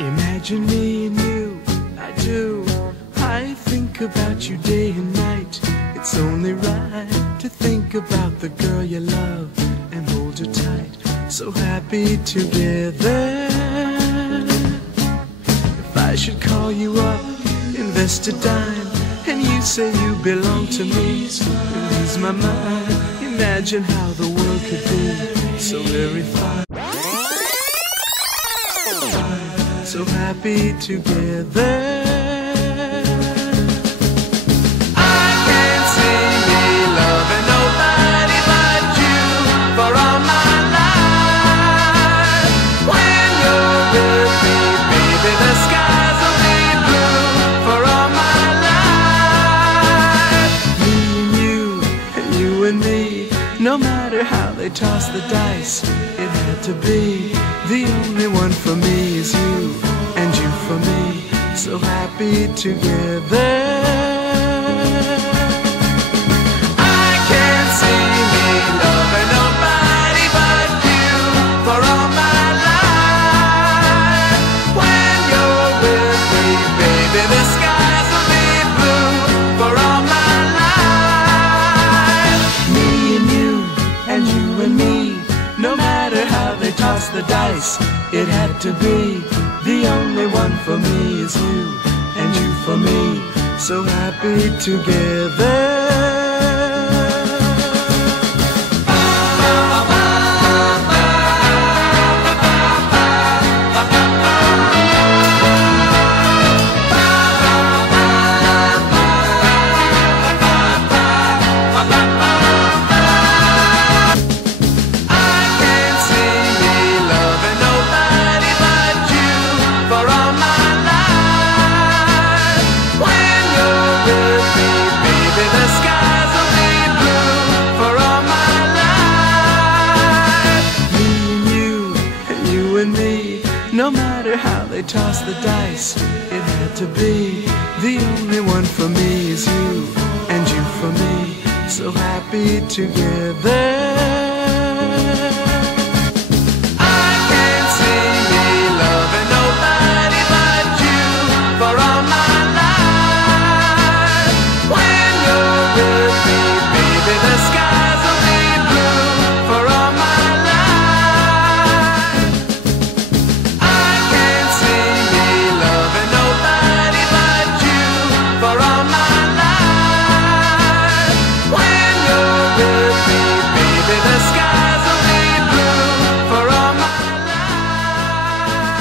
Imagine me and you, I do. I think about you day and night. It's only right to think about the girl you love and hold her tight. So happy together. If I should call you up, invest a dime, and you say you belong to me, you lose my mind. Imagine how the world could be so very fine. So happy together. I can't see me loving nobody but you for all my life. When you're with me, baby, the skies will be blue for all my life. Me and me, no matter how they toss the dice, it had to be. The only one for me is you, and you for me, so happy together. I can't see me loving nobody but you for all my life. When you're with me, baby, the skies will be blue for all my life. Me and you and me, no matter how they toss the dice, it had to be. The only one for me is you, and you for me, so happy together. No matter how they toss the dice, it had to be. The only one for me is you, and you for me, so happy together.